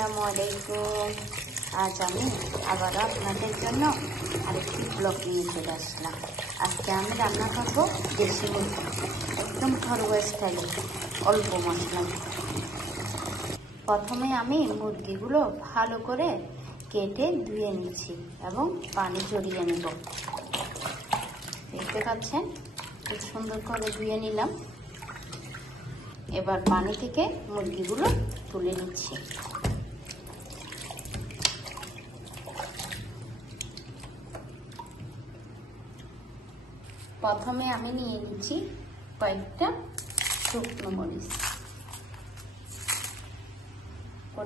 আসসালামু আলাইকুম। আজ আমি আবার আপনাদের জন্য আরেকটি ব্লগ নিয়ে চলে আসলাম। আজকে আমি রান্না করবো দেশি মুরগি, একদম ঘরোয়া স্টাইলে, অল্প মশলা। প্রথমে আমি মুরগিগুলো ভালো করে কেটে ধুয়ে নিচ্ছি এবং পানি ঝরিয়ে নেব। দেখতে পাচ্ছেন খুব সুন্দর করে ধুয়ে নিলাম। এবার পানি থেকে মুরগিগুলো তুলে নিচ্ছি। প্রথমে আমি নিয়ে নিচ্ছি কয়েকটা শুকনো মরিচ,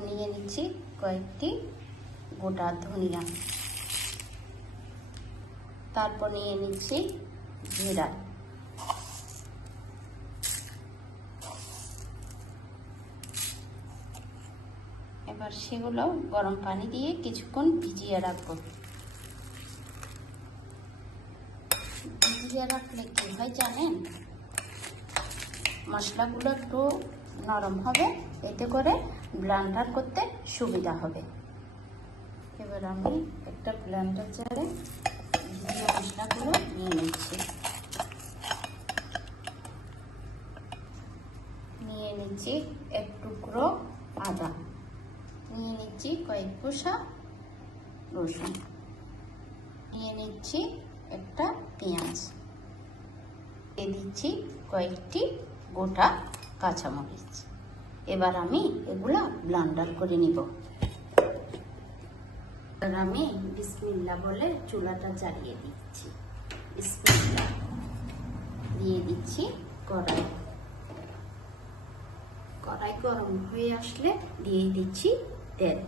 নিয়ে নিচ্ছি কয়েকটি গোটা ধনিয়া, তারপর নিয়ে নিচ্ছি জিরা, এবার সেগুলো গরম পানি দিয়ে কিছুক্ষণ ভিজিয়ে রাখবো। ভিজিয়ে রাখলে কি হয় জানেন, মশলাগুলো একটু নরম হবে, এতে করে ব্লেন্ডার করতে সুবিধা হবে। এবার আমি একটা ব্লেন্ডার জারে ভিজিয়ে মশলাগুলো নিয়ে নিচ্ছি। নিয়ে নিচ্ছি এক টুকরো আদা, নিয়ে নিচ্ছি কয়েক কোয়া রসুন, নিয়ে নিচ্ছি একটা পেঁয়াজ, দিয়ে দিচ্ছি কয়েকটি গোটা কাঁচামরিচ। এবার আমি এগুলা ব্লেন্ডার করে নিব। এবার আমি বিসমিল্লাহ বলে চুলাটা জ্বালিয়ে দিচ্ছি। বিসমিল্লাহ দিয়ে দিচ্ছি কড়াই। কড়াই গরম হয়ে আসলে দিয়ে দিচ্ছি তেল।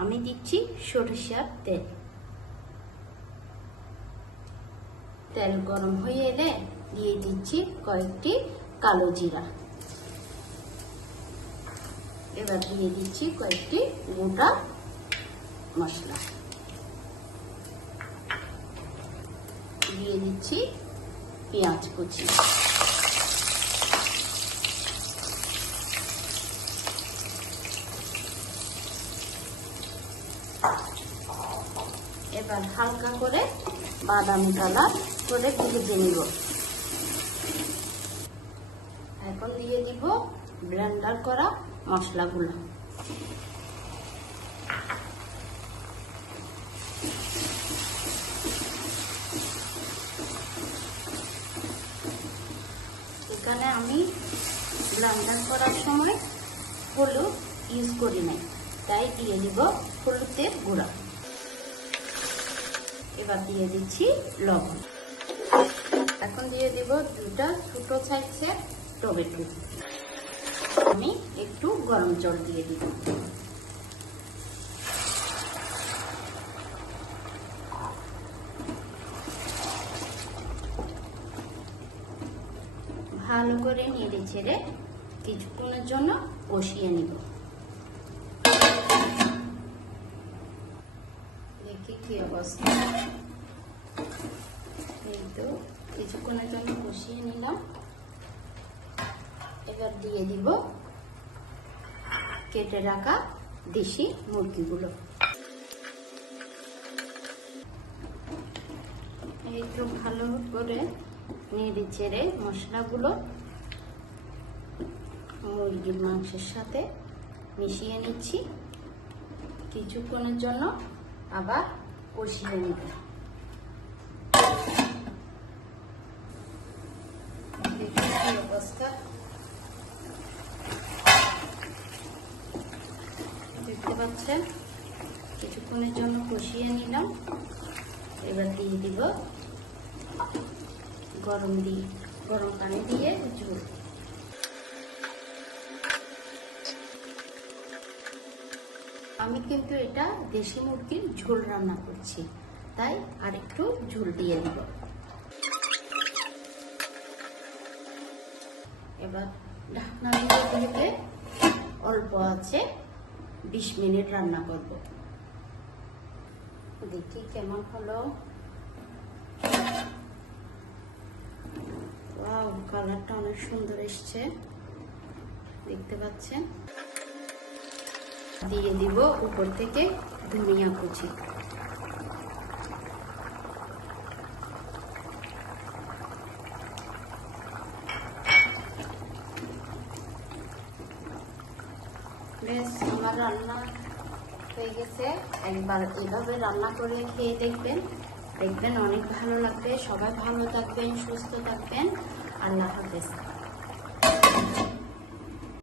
আমি দিচ্ছি সরিষার তেল। তেল গরম হয়ে এলে দিয়ে দিচ্ছি কয়েকটি কালো জিরা। এবার দিয়ে দিচ্ছি কয়েকটি গোটা মশলা, দিয়ে দিচ্ছি পেঁয়াজ কুচি, এবার হালকা করে বাদামি কালার করে ভেজে নিব। এখন দিয়ে দিব ব্লেন্ডার করা মশলাগুলো। এখানে আমি ব্লেন্ডার করার সময় হলুদ ইউজ করি নাই, তাই দিয়ে দিব হলুদের গুঁড়া। এবার দিয়ে দিচ্ছি লবণ। এখন দিয়ে দিব দুটা ছোট সাইজের টমেটো। আমি একটু গরম জল দিয়ে দিব। ভালো করে নেড়ে ছেড়ে কিছুক্ষণের জন্য কষিয়ে নিব। দেখি কি অবস্থা। এই তো কিছুক্ষণের জন্য কষিয়ে নিলাম। এবার দিয়ে দিব কেটে রাখা দেশি মুরগিগুলো। এই তো ভালো করে নেড়ে চেড়ে মশলাগুলো মুরগির মাংসের সাথে মিশিয়ে নিচ্ছি। কিছুক্ষণের জন্য আবার কষিয়ে নিব। দেখি অবস্থা। দেখতে পাচ্ছেন কিছুক্ষণের জন্য কষিয়ে নিলাম। এবার দিয়ে দিব গরম পানি দিয়ে ঝোল। আমি কিন্তু এটা দেশি মুরগির ঝোল রান্না করছি, তাই আরেকটু ঝোল দিয়ে দিব। এবার ঢাকনা দিয়ে অল্প আছে 20 মিনিট রান্না করব। দেখি কেমন হলো। ওয়াও, কালারটা অনেক সুন্দর এসছে, দেখতে পাচ্ছেন। দিয়ে দিব উপর থেকে ধনিয়া কুচি। বেশ, আমার রান্না হয়ে গেছে। একবার এভাবে রান্না করে খেয়ে দেখবেন, দেখবেন অনেক ভালো লাগবে। সবাই ভালো থাকবেন, সুস্থ থাকবেন। আল্লাহ হাফেজ।